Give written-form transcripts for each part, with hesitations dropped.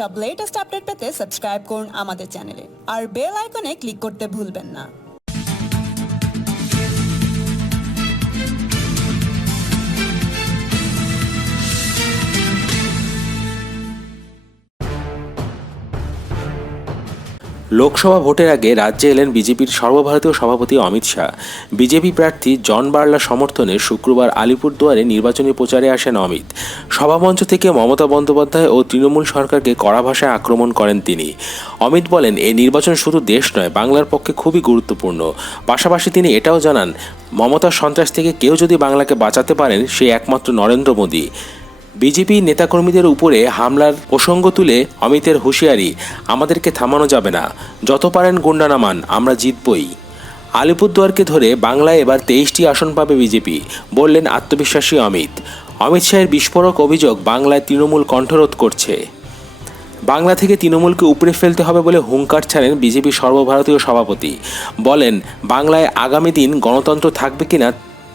সব latest update পেতে subscribe করুন আমাদের চ্যানেলে আর বেল আইকনে ক্লিক করতে ভুলবেন না। লোকসভা ভোটের আগে রাজ্যে এলেন বিজেপির সর্বভারতীয় সভাপতি অমিত শাহ। বিজেপি প্রার্থী জন বার্লার সমর্থনে শুক্রবার আলিপুরদুয়ারে নির্বাচনী প্রচারে আসেন অমিত। সভামঞ্চ থেকে মমতা বন্দ্যোপাধ্যায় ও তৃণমূল সরকারকে কড়া ভাষায় আক্রমণ করেন তিনি। অমিত বলেন, এই নির্বাচন শুধু দেশ নয়, বাংলার পক্ষে খুবই গুরুত্বপূর্ণ। পাশাপাশি তিনি এটাও জানান, মমতার সন্ত্রাস থেকে কেউ যদি বাংলাকে বাঁচাতে পারেন, সে একমাত্র নরেন্দ্র মোদী। বিজেপি নেতাকর্মীদের উপরে হামলার প্রসঙ্গ তুলে অমিতের হুঁশিয়ারি, আমাদেরকে থামানো যাবে না, যত পারেন গুন্ডা নামান, আমরা জিতবই। আলিপুরদুয়ারকে ধরে বাংলায় এবার 23টি আসন পাবে বিজেপি, বললেন আত্মবিশ্বাসী অমিত। অমিত শাহের বিস্ফোরক অভিযোগ, বাংলায় তৃণমূল কণ্ঠরোধ করছে। বাংলা থেকে তৃণমূলকে উপড়ে ফেলতে হবে বলে হুঙ্কার ছাড়েন বিজেপি সর্বভারতীয় সভাপতি। বলেন, বাংলায় আগামী দিন গণতন্ত্র থাকবে কিনা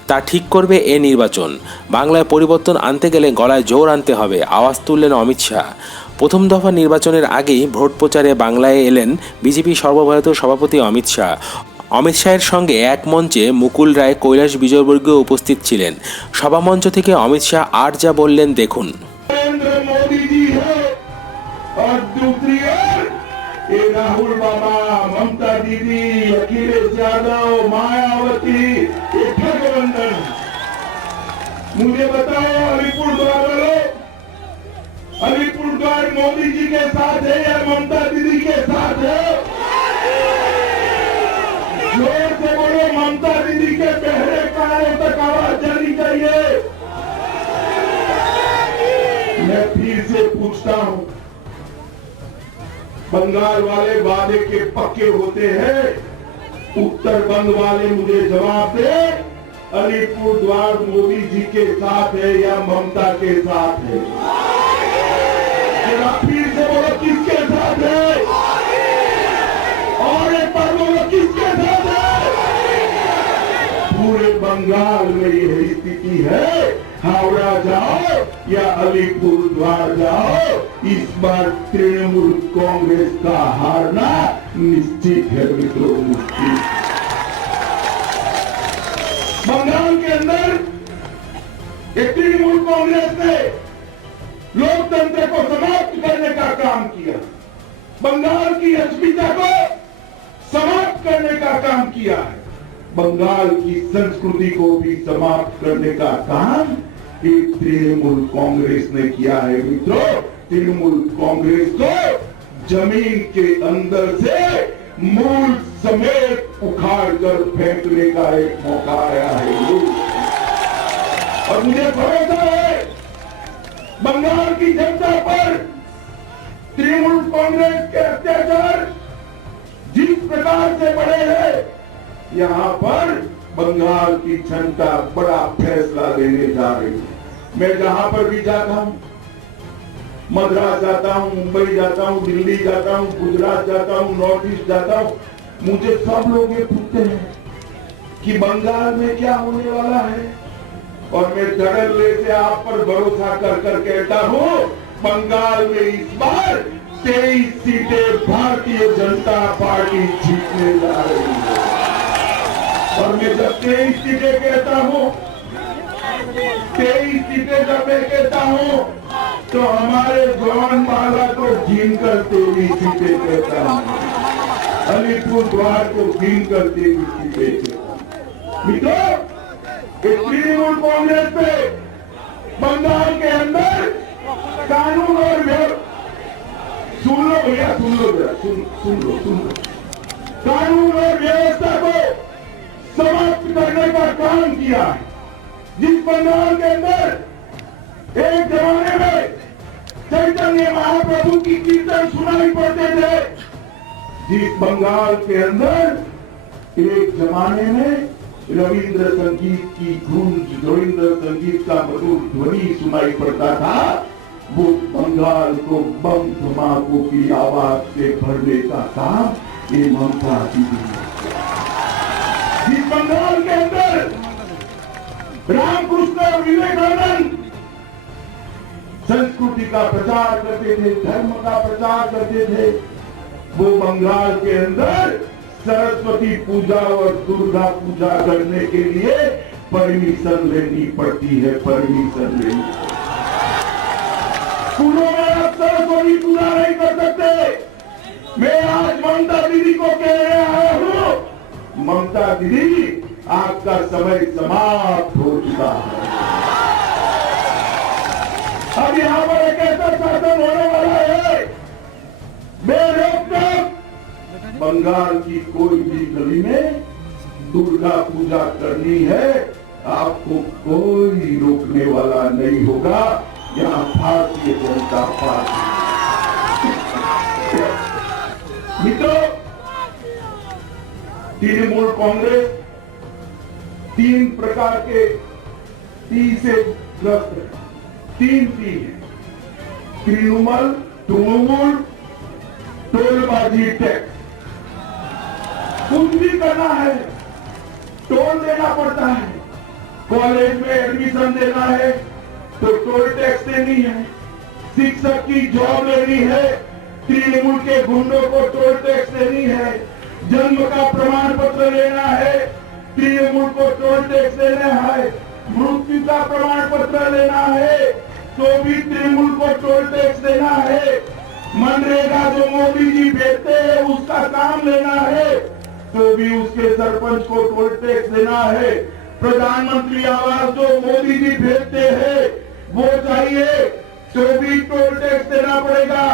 তা ঠিক করবে এ নির্বাচন। বাংলায় পরিবর্তন আনতে গেলে গলায় জোর আনতে হবে, আওয়াজ তুললেন অমিত শাহ। প্রথম দফা নির্বাচনের আগেই ভোট প্রচারে বাংলায় এলেন বিজেপি সর্বভারতীয় সভাপতি অমিত শাহ। অমিত শাহের সঙ্গে এক মঞ্চে মুকুল রায়, কৈলাস বিজয়বর্গীয় উপস্থিত ছিলেন। সভামঞ্চ থেকে অমিত শাহ আর যা বললেন দেখুন। राहुल बाबा, ममता दीदी, अखिलेश यादव, मायावती, गठबंधन। मुझे बताओ, अलीपुरद्वार वालों, अलीपुरद्वार मोदी जी के साथ है या ममता दीदी के साथ है? जोर से बोलो, ममता दीदी के पहले कानों तक आवाज जानी चाहिए। मैं फिर से पूछता हूं, बंगाल वाले वादे के पक्के होते हैं, उत्तर बंग वाले मुझे जवाब दे, अलीपुरद्वार मोदी जी के साथ है या ममता के साथ है? फिर से बोलो, किसके साथ है? और एक बार बोलो, किसके साथ है? पूरे बंगाल में यही स्थिति है। हावड़ा जाओ या अलीपुरद्वार जाओ, इस बार तृणमूल कांग्रेस का हारना निश्चित है मित्रों, निश्चित। बंगाल के अंदर एक तृणमूल कांग्रेस ने लोकतंत्र को समाप्त करने का काम किया, बंगाल की अस्मिता को समाप्त करने का काम किया है, बंगाल की संस्कृति को भी समाप्त करने का काम तृणमूल कांग्रेस ने किया है मित्रों। तृणमूल कांग्रेस को जमीन के अंदर से मूल समेत उखाड़ कर फेंकने का एक मौका आया है। और मुझे भरोसा है, बंगाल की जनता पर तृणमूल कांग्रेस के अत्याचार जिस प्रकार से बढ़े हैं, यहाँ पर बंगाल की जनता बड़ा फैसला लेने जा रही है। मैं जहां पर भी जाता हूं, मद्रास जाता हूं, मुंबई जाता हूं, दिल्ली जाता हूं, गुजरात जाता हूं, नॉर्थ ईस्ट जाता हूं, मुझे सब लोग ये पूछते हैं कि बंगाल में क्या होने वाला है। और मैं धड़ल्ले से आप पर भरोसा कर कर कहता हूं, बंगाल में इस बार 23 सीटें भारतीय जनता पार्टी जीतने जा रही है। और मैं जब 23 सीटें कहता हूं, 23 सीटें जब मैं कहता हूं, तो हमारे जवान माला को गिन कर 23 सीटें कहता हूं, अलीपुरद्वार को गिन कर 23 सीटें कहता हूं। मित्रों, तृणमूल कांग्रेस पे बंगाल के अंदर कानून और सुन लो भैया, सुन लो भैया, सुन लो कानून और व्यवस्था को समाप्त करने का काम किया है। जिस बंगाल के अंदर एक जमाने में चैतन्य महाप्रभु की कीर्तन सुनाई पड़ते थे, जिस बंगाल के अंदर एक जमाने में रविंद्र संगीत की गूंज, रविंद्र संगीत का मधुर ध्वनि सुनाई पड़ता था, वो बंगाल को बम धमाकों की आवाज से भरने का काम ये ममता दीदी ने। जिस बंगाल के अंदर रामकृष्ण और विवेकानंद संस्कृति का प्रचार करते थे, धर्म का प्रचार करते थे, वो बंगाल के अंदर सरस्वती पूजा और दुर्गा पूजा करने के लिए परमिशन लेनी पड़ती है, परमिशन लेनी। स्कूलों में आप सरस्वती पूजा नहीं कर सकते। मैं आज ममता दीदी को कहने आया हूं, ममता दीदी आपका समय समाप्त हो चुका है। अब यहां पर एक ऐसा शासन होने वाला है, बेरोक बंगाल की कोई भी गली में दुर्गा पूजा करनी है, आपको कोई रोकने वाला नहीं होगा। यहाँ भारतीय जनता पार्टी मित्रों, तृणमूल कांग्रेस 3 प्रकार के टी से ग्रस्त है। 3 टी है, तृणमूल, टोलबाजी टैक्स। कुछ भी करना है टोल देना पड़ता है। कॉलेज में एडमिशन देना है तो टोल टैक्स देनी है। शिक्षक की जॉब लेनी है, तृणमूल के गुंडों को टोल टैक्स देनी है। जन्म का प्रमाण पत्र लेना है, तृणमूल को टोल टैक्स देना है। मृत्यु का प्रमाण पत्र लेना है तो भी तृणमूल को टोल टैक्स देना है। मनरेगा जो मोदी जी भेजते हैं उसका काम लेना है तो भी उसके सरपंच को टोल टैक्स देना है। प्रधानमंत्री आवास जो मोदी जी भेजते हैं वो चाहिए तो भी टोल टैक्स देना पड़ेगा।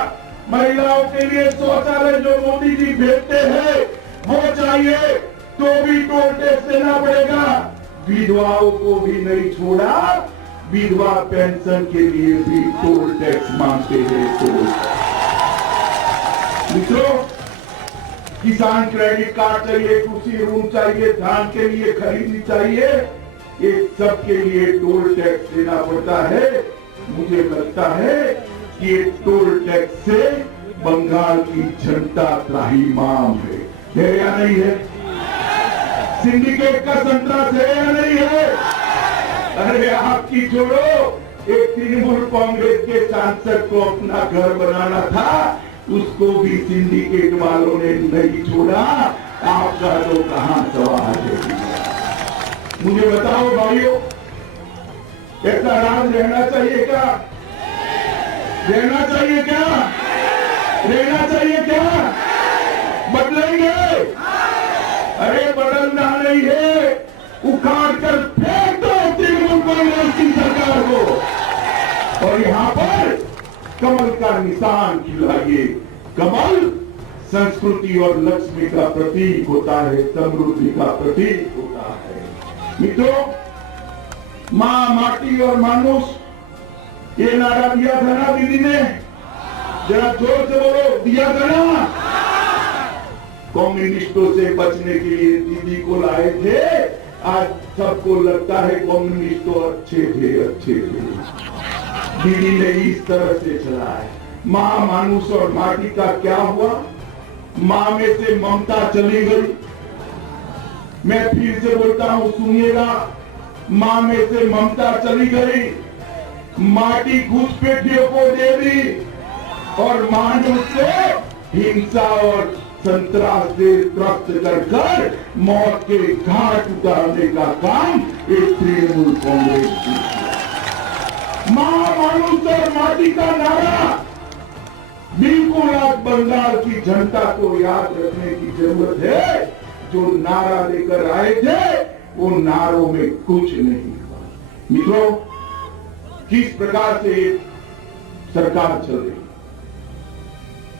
महिलाओं के लिए शौचालय जो मोदी जी भेजते हैं वो चाहिए तो भी टोल टैक्स देना पड़ेगा। विधवाओं को भी नहीं छोड़ा, विधवा पेंशन के लिए भी टोल टैक्स मांगते हैं। तो मित्रों, किसान क्रेडिट कार्ड चाहिए, कृषि ऋण चाहिए, धान के लिए खरीदी चाहिए, ये सब के लिए टोल टैक्स देना पड़ता है। मुझे लगता है कि ये टोल टैक्स से बंगाल की जनता त्राहिमाम है या नहीं है? सिंडिकेट का संतरास है या नहीं है? अरे आपकी छोड़ो, एक तृणमूल कांग्रेस के सांसद को अपना घर बनाना था, उसको भी सिंडिकेट वालों ने नहीं छोड़ा। आपका तो कहां सवाल है? मुझे बताओ भाइयों, ऐसा राज रहना चाहिए क्या? रहना चाहिए क्या? रहना चाहिए क्या? बदलेंगे? अरे बदलना नहीं है, उखाड़ कर फेंक दो तृणमूल कांग्रेस की सरकार को और यहाँ पर कमल का निशान खिलाइए। कमल संस्कृति और लक्ष्मी का प्रतीक होता है, समृद्धि का प्रतीक होता है। मित्रों, माँ, माटी और मानुष, ये नारा दिया था ना दीदी ने, जरा जोर से बोलो, दिया था ना? कम्युनिस्टों से बचने के लिए दीदी को लाए थे। आज सबको लगता है कम्युनिस्ट तो अच्छे थे, अच्छे थे। दीदी ने इस तरह से चला है। माँ, मानुष और माटी का क्या हुआ? माँ में से ममता चली गई। मैं फिर से बोलता हूँ, सुनिएगा, माँ में से ममता चली गई, माटी घुसपैठियों को दे दी और मानुष से हिंसा और संतरास से त्रस्त कर मौत के घाट उतारने का काम एक तृणमूल कांग्रेस की। माँ, मानुष और माटी का नारा बिल्कुल आज बंगाल की जनता को याद रखने की जरूरत है। जो नारा लेकर आए थे वो नारों में कुछ नहीं हुआ। मित्रों, किस प्रकार से सरकार चल रही,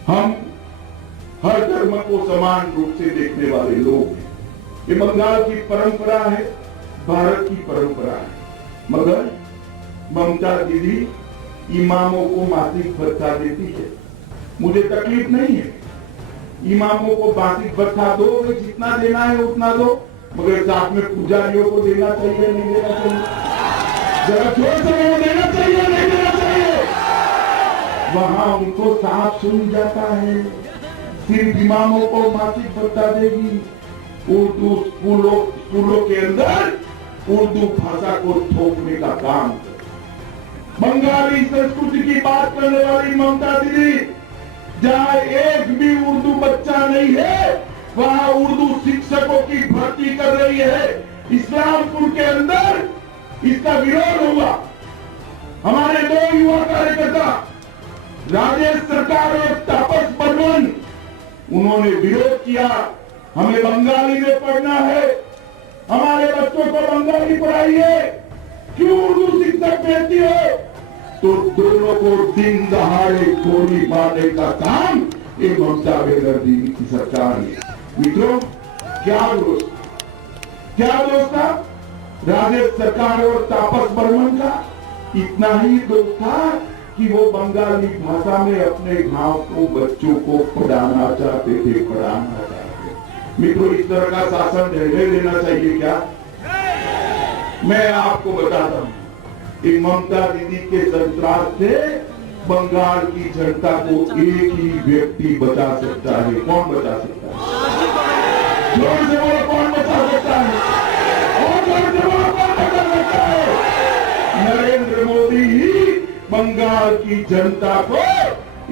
हम हर धर्म को समान रूप से देखने वाले लोग हैं। ये बंगाल की परंपरा है, भारत की परंपरा है। मगर ममता दीदी इमामों को मासिक भत्ता देती है। मुझे तकलीफ नहीं है, इमामों को मासिक भत्ता दो, जितना देना है उतना दो, मगर साथ में पुजारियों को देना चाहिए, नहीं देना चाहिए? जरा जोर से वो देना चाहिए, नहीं देना चाहिए? वहां उनको साफ सुन जाता है। सिर्फ इमामों को मासिक भत्ता देगी। उर्दू स्कूलों के अंदर उर्दू भाषा को थोपने का काम। बंगाली संस्कृति की बात करने वाली ममता दीदी, जहां एक भी उर्दू बच्चा नहीं है वहां उर्दू शिक्षकों की भर्ती कर रही है। इस्लामपुर के अंदर इसका विरोध हुआ। हमारे दो युवा कार्यकर्ता राजेश सरकार और तापस बर्मन, उन्होंने विरोध किया, हमें बंगाली में पढ़ना है, हमारे बच्चों को बंगाली पढ़ाइए, क्यों उर्दू शिक्षक भेजती हो? तो दोनों को दिन दहाड़े गोली मारने का काम ये ममता बनर्जी की सरकार ने। मित्रों, क्या दोष था राजेश सरकार और तापस बर्मन का? इतना ही दोष था कि वो बंगाली भाषा में अपने गांव को बच्चों को पढ़ाना चाहते थे। मित्रों, इस तरह का शासन रहने देना चाहिए क्या? मैं आपको बताता हूं, ममता दीदी के संतरास से बंगाल की जनता को एक ही व्यक्ति बचा सकता है। कौन बचा सकता है? जोर से बोलो, कौन बचा सकता है? और जोर से बोलो, कौन बचा सकता है? नरेंद्र मोदी ही बंगाल की जनता को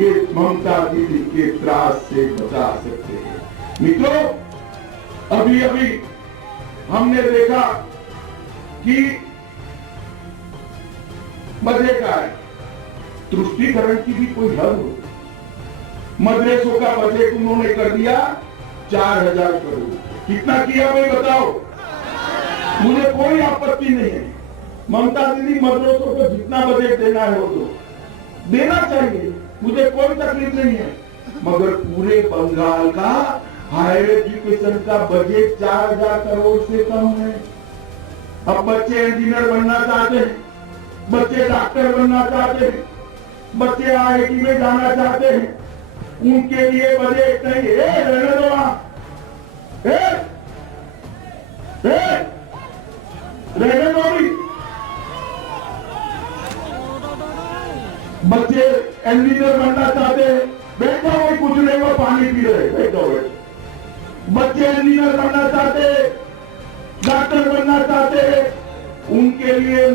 इस ममता दीदी के त्रास से बचा सकते हैं। मित्रों, अभी अभी हमने देखा कि मजे का है, तुष्टीकरण की भी कोई हद हो। मदरसों का बजट उन्होंने कर दिया 4000 करोड़। कितना किया भाई बताओ? मुझे कोई आपत्ति नहीं है, ममता दीदी मदरसों को जितना बजट देना है वो तो देना चाहिए, मुझे कोई तकलीफ नहीं है। मगर पूरे बंगाल का हायर एजुकेशन का बजट 4000 करोड़ से कम है। अब बच्चे इंजीनियर बनना चाहते हैं, बच्चे डॉक्टर बनना चाहते हैं, बच्चे आईआईटी में जाना चाहते हैं, उनके लिए बजट नहीं है। रहने दो वहां, रहने दो भी। बच्चे इंजीनियर बनना चाहते हैं, बैठो, कोई कुछ नहीं, वो पानी पी रहे, बैठो। बच्चे इंजीनियर बनना चाहते, डॉक्टर बनना चाहते, उनके लिए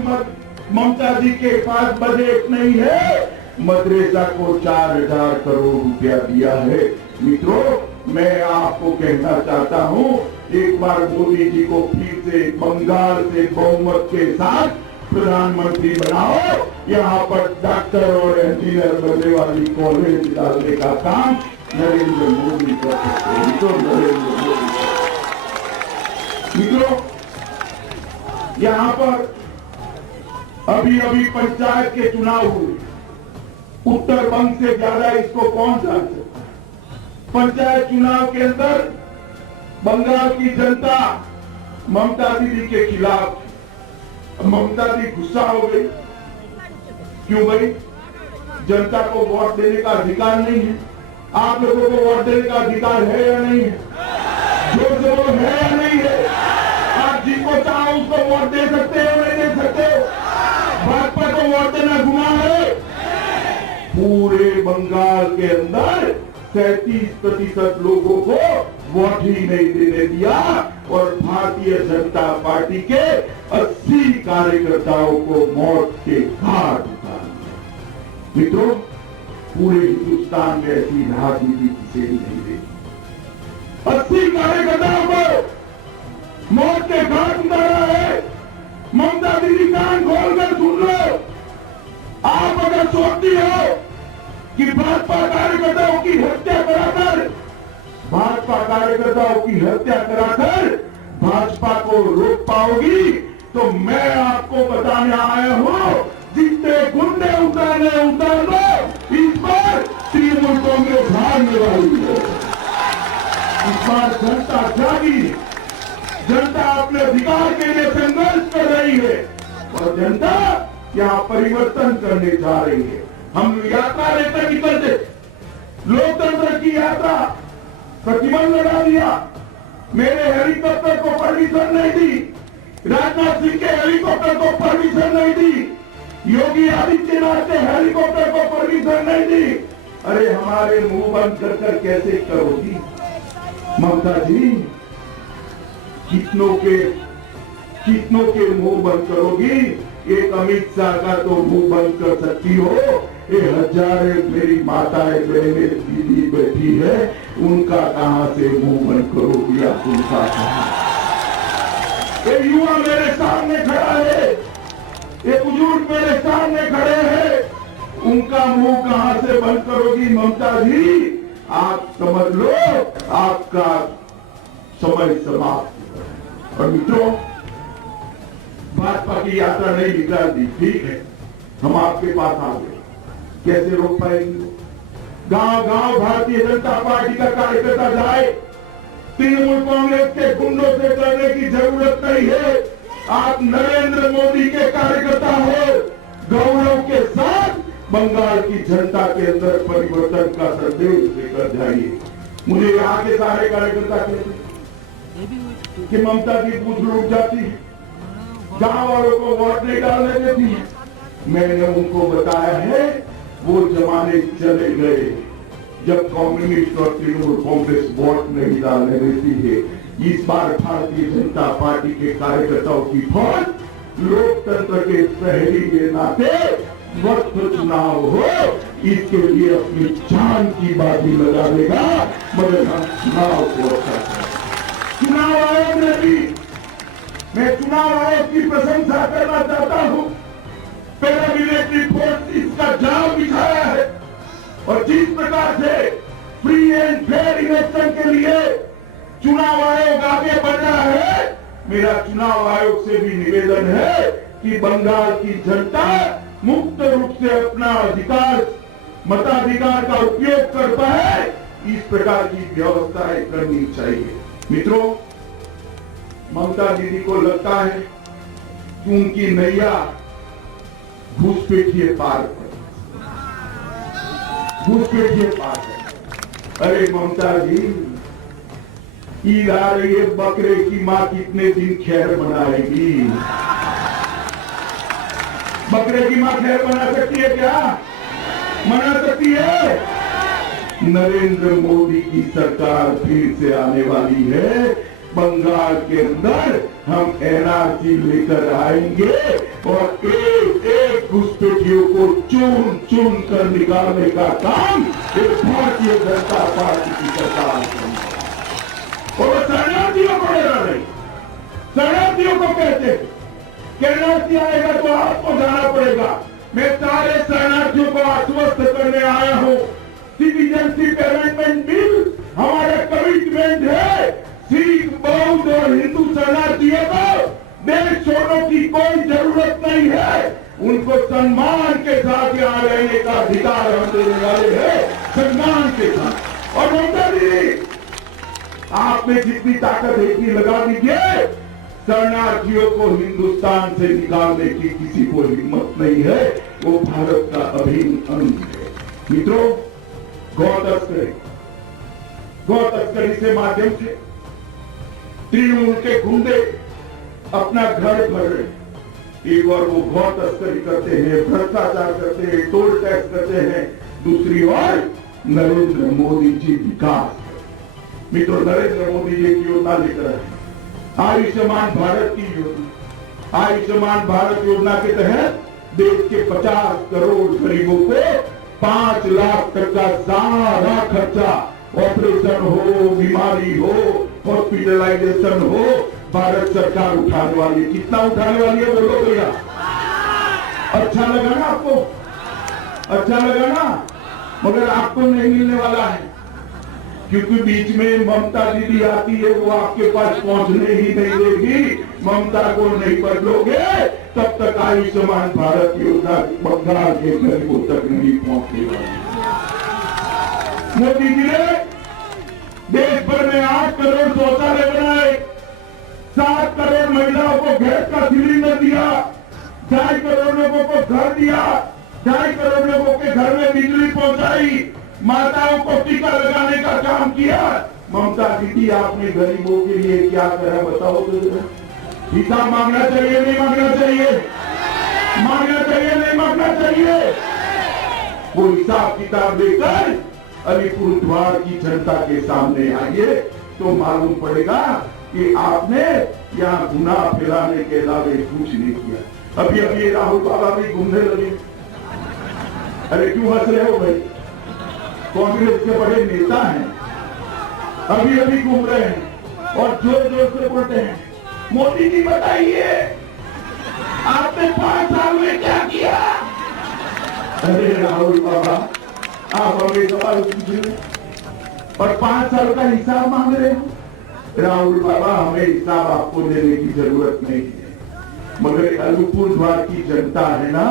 ममता जी के पास बजट नहीं है। मदरसा को 4000 करोड़ रुपया दिया है। मित्रों, मैं आपको कहना चाहता हूं, एक बार मोदी जी को फिर से बंगाल से बहुमत के साथ प्रधानमंत्री बनाओ। यहाँ पर डॉक्टर और इंजीनियर बनने वाली कॉलेज डालने का काम नरेंद्र मोदी कर सकते हैं। तो नरेंद्र मोदी, मित्रों, यहाँ पर अभी अभी पंचायत के चुनाव हुए, उत्तर बंग से ज्यादा इसको कौन जानता? पंचायत चुनाव के अंदर बंगाल की जनता ममता दीदी के खिलाफ, ममता दी गुस्सा हो गई। क्यों भाई? जनता को वोट देने का अधिकार नहीं है। आप लोगों को वोट देने का अधिकार है या नहीं है? जोर से बोलो, है या नहीं है? आप जिसको चाहो उसको वोट दे सकते हो, नहीं दे सकते हो? भाजपा को वोट देना गुनाह है। पूरे बंगाल के अंदर 37% लोगों को वोट ही नहीं देने दिया और भारतीय जनता पार्टी के 80 कार्यकर्ताओं को मौत के घाट उतार दिया। मित्रों, पूरे हिंदुस्तान में ऐसी राजनीति किसी भी नहीं देखी। 80 कार्यकर्ताओं को मौत के घाट उतारा है। ममता दीदी कान खोलकर सुन लो। आप अगर सोचती हो कि भाजपा कार्यकर्ताओं की हत्या कराकर भाजपा को रोक पाओगी, तो मैं आपको बताने आया हूं, जितने गुंडे उतार लो, इस बार तृणमूल कांग्रेस हारने वाली है। इस बार जनता जागी, जनता अपने अधिकार के लिए संघर्ष कर रही है और जनता यहाँ परिवर्तन करने जा रही है। हम यात्रा लेकर निकलते, लोकतंत्र की यात्रा, प्रतिबंध लगा दिया। मेरे हेलीकॉप्टर को परमिशन नहीं दी, राजनाथ सिंह के हेलीकॉप्टर को परमिशन नहीं दी, योगी आदित्यनाथ के हेलीकॉप्टर को परमिशन नहीं दी। अरे हमारे मुंह बंद कर कैसे करोगी ममता जी? कितनों के मुंह बंद करोगी? एक अमित शाह का तो मुंह बंद कर सकती हो, ये हजारे मेरी माताएं बहनें दीदी बैठी है, उनका कहां से मुंह बंद करोगी आप? उनका कहां? ये युवा मेरे सामने खड़ा है, ये बुजुर्ग मेरे सामने खड़े हैं, उनका मुंह कहां से बंद करोगी ममता जी? आप समझ लो आपका समय समाप्त। और मित्रों, भाजपा की यात्रा नहीं निकाल दी, ठीक है, हम आपके पास आ गए, कैसे रोक पाएंगे? गांव गांव भारतीय जनता पार्टी का कार्यकर्ता जाए, तृणमूल कांग्रेस के गुंडों से डरने की जरूरत नहीं है। आप नरेंद्र मोदी के कार्यकर्ता हो, गौरव के साथ बंगाल की जनता के अंदर परिवर्तन का संदेश लेकर जाइए। मुझे यहाँ के सारे कार्यकर्ता कहते हैं कि ममता जी बूथ लूट जाती है, गांव वालों को वोट नहीं डालने देती है। मैंने उनको बताया है वो जमाने चले गए जब कम्युनिस्ट और तृणमूल कांग्रेस वोट नहीं डालने देती है। इस बार भारतीय जनता पार्टी के कार्यकर्ताओं की फौज लोकतंत्र के प्रहरी के नाते वक्त चुनाव हो, इसके लिए अपनी जान की बाजी लगा देगा, मगर हम चुनाव को अच्छा करें। चुनाव आयोग ने भी, मैं चुनाव आयोग की प्रशंसा करना चाहता हूं, पैरामिलिट्री फोर्स इसका जाल बिछाया है और जिस प्रकार से फ्री एंड फेयर इलेक्शन के लिए चुनाव आयोग आगे बढ़ रहा है, मेरा चुनाव आयोग से भी निवेदन है कि बंगाल की जनता मुक्त रूप से अपना अधिकार, मताधिकार का उपयोग कर पाए, इस प्रकार की व्यवस्थाएं करनी चाहिए। मित्रों, ममता दीदी को लगता है कि उनकी नैया घुसपैठिए पार है, घुसपैठिए पार है। अरे ममता जी, ईद आ रही है, बकरे की मां कितने दिन खैर बनाएगी? बकरे की मां खैर बना सकती है क्या? मना सकती है? नरेंद्र मोदी की सरकार फिर से आने वाली है। बंगाल के अंदर हम एनआरसी लेकर आएंगे और एक एक घुसपैठियों को चुन चुन कर निकालने का काम भारतीय जनता पार्टी की सरकार करेगी। और शरणार्थियों को डरा नहीं, शरणार्थियों को कहते हैं कि एनआरसी आएगा तो आपको जाना पड़ेगा। मैं सारे शरणार्थियों को आश्वस्त करने आया हूं, सिटीजनशिप अमेंडमेंट बिल हमारा कमिटमेंट है। सिख, बौद्ध और हिंदू शरणार्थियों को देश छोड़ने की कोई जरूरत नहीं है, उनको सम्मान के साथ यहाँ रहने का अधिकार हम देने वाले हैं, सम्मान के साथ। और ममता दीदी, आप में जितनी ताकत है इतनी लगा दीजिए, शरणार्थियों को हिंदुस्तान से निकालने की किसी को हिम्मत नहीं है, वो भारत का अभिन्न अंग है। मित्रों, गौ तस्करी से माध्यम से तृणमूल के गुंडे अपना घर भर रहे। एक और वो गौ तस्करी करते हैं, भ्रष्टाचार करते हैं, टोल टैक्स करते हैं, दूसरी ओर नरेंद्र मोदी जी विकास। मित्रों, नरेंद्र मोदी जी की योजना लेकर आए आयुष्मान भारत की योजना। आयुष्मान भारत योजना के तहत देश के 50 करोड़ गरीबों को 5 लाख तक का सारा खर्चा, ऑपरेशन हो, बीमारी हो, हॉस्पिटलाइजेशन हो, भारत सरकार उठाने वाली है। कितना उठाने वाली है बोलो भैया? अच्छा लगा ना आपको? अच्छा लगा ना? मगर आपको नहीं मिलने वाला है, क्योंकि बीच में ममता दीदी आती है, वो आपके पास पहुंचने ही नहीं देगी। ममता को नहीं बदलोगे तब तक आयुष्मान भारत योजना बंगाल के गरीबों तक नहीं पहुंचने वाली। मोदी जी ने देश भर में 8 करोड़ शौचालय बनाए, 7 करोड़ महिलाओं को गैस का सिलेंडर दिया, 2.5 करोड़ लोगों को घर दिया, 2.5 करोड़ लोगों के घर में बिजली पहुंचाई, माताओं को टीका लगाने का काम किया। ममता दीदी, आपने गरीबों के लिए क्या करा बताओ तो? हिसाब मांगना चाहिए नहीं मांगना चाहिए? मांगना चाहिए नहीं मांगना चाहिए? वो हिसाब किताब लेकर अलीपुरद्वार की जनता के सामने आइए तो मालूम पड़ेगा कि आपने यहाँ गुनाह फैलाने के अलावा कुछ नहीं किया। अभी अभी राहुल बाबा भी घूमने लगे। अरे क्यों हंस रहे हो भाई? कांग्रेस के बड़े नेता हैं, अभी अभी घूम रहे हैं और जोर जोर से बोलते हैं, मोदी जी बताइए आपने 5 साल में क्या किया? अरे राहुल बाबा, आप हमें सवाल पूछिए और 5 साल का हिसाब मांग रहे हो। राहुल बाबा, हमें हिसाब आपको देने की जरूरत नहीं है, मगर अलीपुरद्वार की जनता है ना,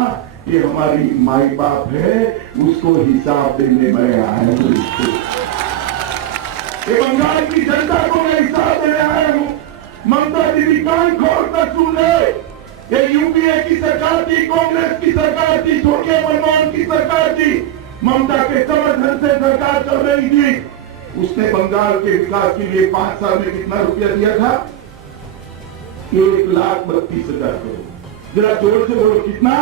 ये हमारी माई बाप है, उसको हिसाब देने में आया हूँ। ये बंगाल की जनता को मैं हिसाब देने आया हूँ। ममता दीदी कान खोल कर सुन ले, ये यूपीए की सरकार थी, कांग्रेस की सरकार थी, छोटे मनमोहन की सरकार थी, ममता के समर्थन से सरकार चल रही थी। उसने बंगाल के विकास के लिए 5 साल में कितना रुपया दिया था? 1,32,000 करोड़। जरा जोर से बोलो, कितना?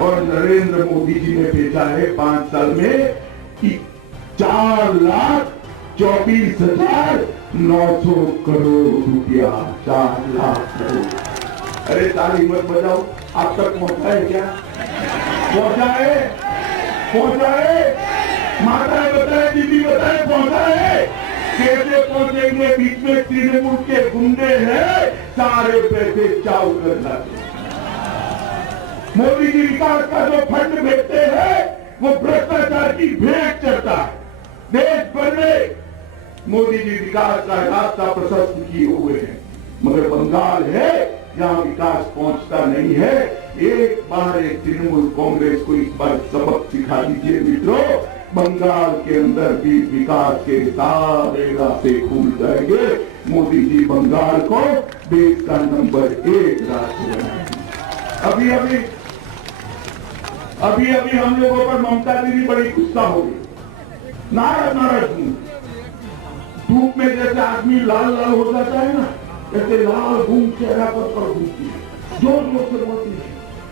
और नरेंद्र मोदी जी ने भेजा है 5 साल में कि 4,24,900 करोड़ रुपया। 4 लाख करोड़। अरे ताली मत बजाओ, आप तक पहुंचा है क्या? पहुंचा है? पहुंचा है? माताएं बताए, दीदी बताए, पहुंचा है? कैसे पहुंचेंगे? बीच में तृणमूल के गुंडे हैं, सारे पैसे चाव कर लाते। मोदी जी विकास का जो फंड भेजते हैं वो भ्रष्टाचार की भेंट चढ़ता है। देश भर में मोदी जी विकास का रास्ता प्रशस्त किए हुए हैं, मगर बंगाल है जहां विकास पहुंचता नहीं है। एक बार एक तृणमूल कांग्रेस को इस बार सबक सिखा दीजिए मित्रों, बंगाल के अंदर भी विकास के सारे रास्ते खुल जाएंगे। मोदी जी बंगाल को देश का नंबर 1 राज्य बनाएंगे। अभी अभी हम लोगों पर ममता दीदी बड़ी गुस्सा हो गई, नाराज धूप में जैसे आदमी लाल लाल हो जाता है ना, ऐसे लाल घूम चेहरा पर घूमती है, जोर जोर से बोलती है,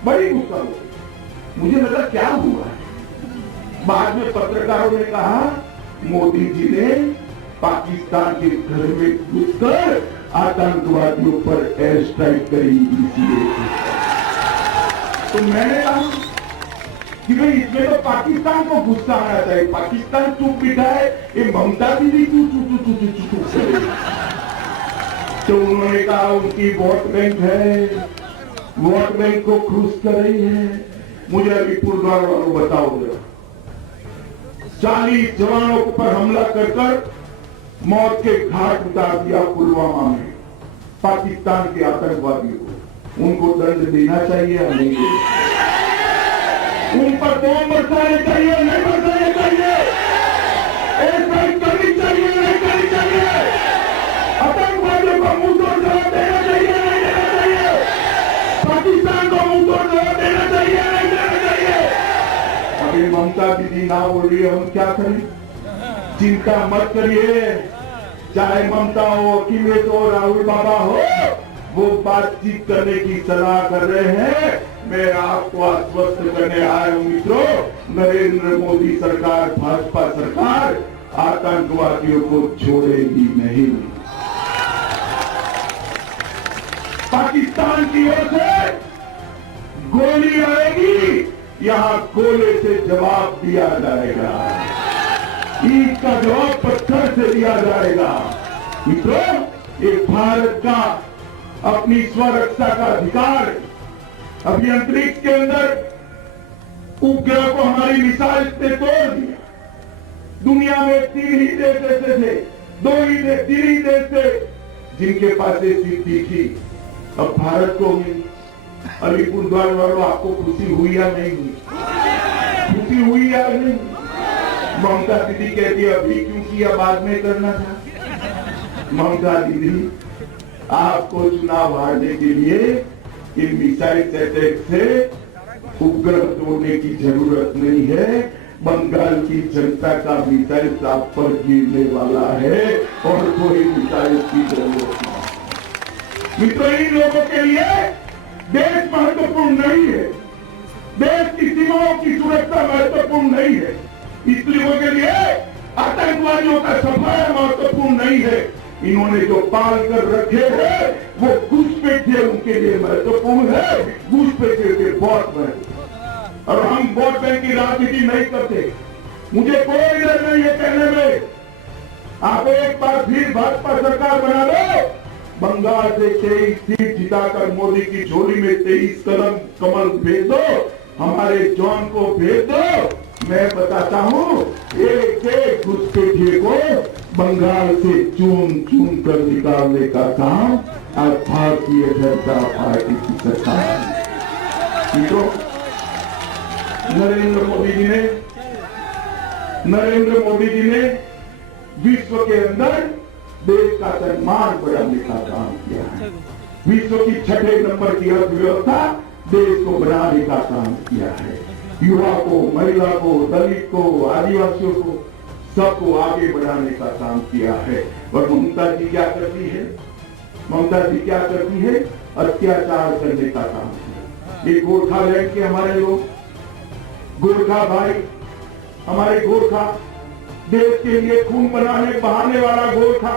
बड़ी गुस्सा हो गई। मुझे लगा क्या हुआ है। बाद में पत्रकारों ने कहा मोदी जी ने पाकिस्तान के घर में घुसकर आतंकवादियों पर एयर स्ट्राइक करी, इसलिए। तो मैंने कहा कि भाई इसमें तो पाकिस्तान को गुस्सा आना चाहिए, पाकिस्तान चुप बैठा है, ये ममता दीदी क्यों चुप करे? तो उन्होंने कहा उनकी वोट बैंक है, वोट बैंक को खुश कर रही है। मुझे अलीपुरद्वार वालों बताओ जरा, 40 जवानों पर हमला कर मौत के घाट उतार दिया पुलवामा में पाकिस्तान के आतंकवादियों को, उनको दंड देना चाहिए या नहीं? उन पर बम बरसाने चाहिए नहीं बरसाने चाहिए? एयरस्ट्राइक करनी चाहिए नहीं करनी चाहिए? आतंकवादियों को मुंह तोड़ जवाब देना चाहिए नहीं देना चाहिए? पाकिस्तान को मुंह तोड़ जवाब देना चाहिए नहीं देना चाहिए? अभी ममता दीदी ना बोल रही है, हम क्या करें? चिंता मत करिए, चाहे ममता हो, अखिलेश हो, राहुल बाबा हो, वो बातचीत करने की सलाह कर रहे हैं। मैं आपको आश्वस्त करने आया हूं मित्रों, नरेंद्र मोदी सरकार, भाजपा सरकार आतंकवादियों को छोड़ेगी नहीं। पाकिस्तान की ओर से गोली आएगी, यहां गोले से जवाब दिया जाएगा, ईद का जवाब पत्थर से दिया जाएगा। मित्रों, ये भारत का अपनी स्वरक्षा का अधिकार, अभी अंतरिक्ष के अंदर उपग्रह को हमारी मिसाइल से तोड़ दिया। दुनिया में 3 ही देश ऐसे थे, 3 ही देश थे जिनके पास ये सिद्धि थी, अब भारत को मिली। अलीपुरद्वार वालों, आपको खुशी हुई या नहीं हुई? खुशी हुई या नहीं? ममता दीदी कहती अभी क्यों किया, बाद में करना था। ममता दीदी, आपको चुनाव हारने के लिए इन मिसाइल अटैक से उपग्रह तोड़ने की जरूरत नहीं है। बंगाल की जनता का मिसाइल आप पर गिरने वाला है और कोई मिसाइल की जरूरत नहीं। मित्रों, इन लोगों के लिए देश महत्वपूर्ण नहीं है, देश की सीमाओं की सुरक्षा महत्वपूर्ण नहीं है, इस लोगों के लिए आतंकवादियों का सफाया महत्वपूर्ण नहीं है। इन्होंने जो पाल कर रखे हैं वो घुसपैठिए उनके लिए महत्वपूर्ण है, घुसपैठिए के बहुत महत्वपूर्ण। और हम वोट बैंक की राजनीति नहीं करते। मुझे कोई डर नहीं है कहने में, आप एक बार फिर भाजपा सरकार बना दो, बंगाल से 23 सीट जिताकर मोदी की झोली में 23 कमल भेज दो, हमारे जॉन को भेज दो। मैं बताता हूँ एक एक घुसपैठिए को बंगाल से चुन चुन कर निकालने का काम आज भारतीय जनता पार्टी की सरकार है। तो नरेंद्र मोदी जी ने विश्व के अंदर देश का सम्मान बढ़ाने का काम किया है। विश्व की 6 नंबर की अर्थव्यवस्था देश को बनाने का काम किया है। युवा को, महिला को, दलित को, आदिवासियों को, सबको आगे बढ़ाने का काम किया है। और ममता जी क्या करती है? ममता जी क्या करती है? अत्याचार करने का काम किया। ये गोरखालैंड के हमारे लोग, गोरखा भाई, हमारे गोरखा, देश के लिए खून बहाने वाला गोरखा,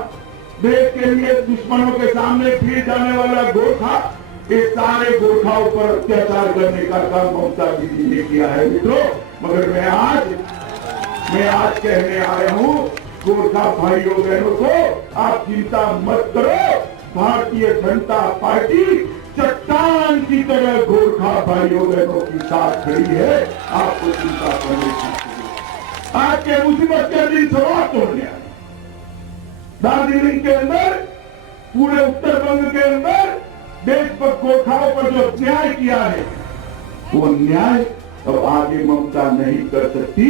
देश के लिए दुश्मनों के सामने फिर जाने वाला गोरखा, ये सारे गोरखाओं पर अत्याचार करने का काम ममता दीदी ने किया है मित्रों। मगर मैं आज कहने आया हूँ गोरखा भाइयों बहनों को, आप चिंता मत करो, भारतीय जनता पार्टी चट्टान की तरह गोरखा भाइयों बहनों की साथ खड़ी है। आपको चिंता करने की आज के मुसीबत के दिन समाप्त हो गया। दार्जिलिंग के अंदर, पूरे उत्तर बंग के अंदर देश पर गोरखाओं पर जो न्याय किया है, वो न्याय अब आगे ममता नहीं कर सकती,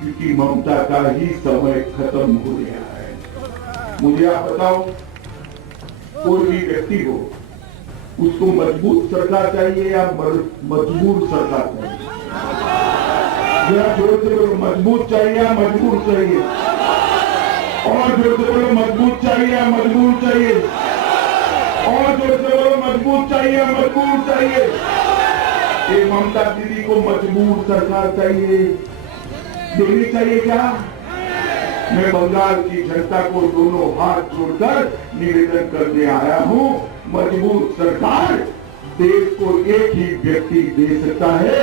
क्योंकि ममता का ही समय खत्म हो गया है। मुझे आप बताओ, कोई भी व्यक्ति हो, उसको मजबूत सरकार चाहिए या मजबूर सरकार चाहिए? जरा जोर से बोलो, मजबूत चाहिए या मजबूर चाहिए? और जोर से बोलो, मजबूत चाहिए या मजबूर चाहिए? और जोर से बोलो, मजबूत चाहिए या मजबूर चाहिए? ये ममता दीदी को मजबूर सरकार चाहिए, देनी चाहिए क्या? मैं बंगाल की जनता को दोनों हाथ जोड़कर निवेदन करने आया हूँ, मजबूत सरकार देश को एक ही व्यक्ति दे सकता है,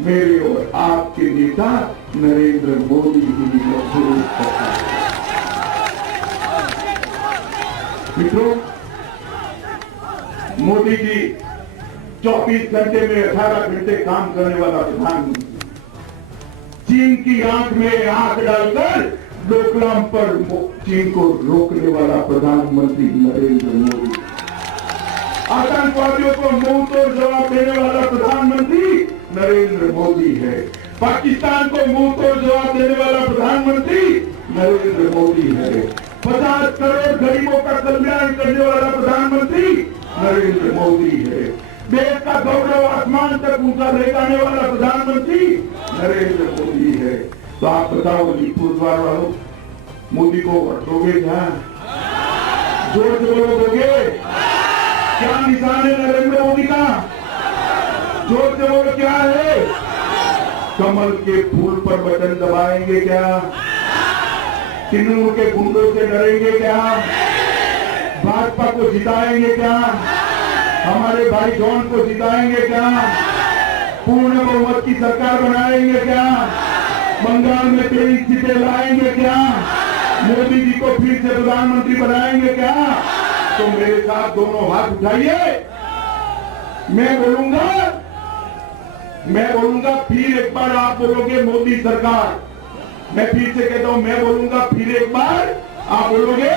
मेरे और आपके नेता नरेंद्र मोदी जी मजबूत सरकार। मित्रों, मोदी जी 24 घंटे में 18 घंटे काम करने वाला प्रधानमंत्री, चीन की आंख में आंख डालकर डोकलाम पर चीन को रोकने वाला प्रधानमंत्री नरेंद्र मोदी, आतंकवादियों को मुंह तोड़ जवाब देने वाला प्रधानमंत्री नरेंद्र मोदी है, पाकिस्तान को मुंह तोड़ जवाब देने वाला प्रधानमंत्री नरेंद्र मोदी है, 50 करोड़ गरीबों का कल्याण करने वाला प्रधानमंत्री नरेंद्र मोदी है, देश का गौरव आसमान तक ऊंचा ले जाने वाला प्रधानमंत्री नरेंद्र मोदी है। तो आप बताओ अलीपुर द्वार वालों, मोदी को वोट दोगे क्या? जोर से बोलो, दोगे? क्या निशान है नरेंद्र मोदी का? जोर से बोलो, क्या है? कमल के फूल पर बटन दबाएंगे क्या? तृणमूल के गुंडों से डरेंगे क्या? भाजपा को जिताएंगे क्या? हमारे भाई जॉन को जिताएंगे क्या? पूर्ण बहुमत की सरकार बनाएंगे क्या? बंगाल में 23 सीटें लाएंगे क्या? मोदी जी को फिर से प्रधानमंत्री बनाएंगे क्या? तो मेरे साथ दोनों हाथ उठाइए। मैं बोलूंगा फिर एक बार, आप बोलोगे मोदी सरकार। मैं फिर से कहता हूं, मैं बोलूंगा फिर एक बार, आप बोलोगे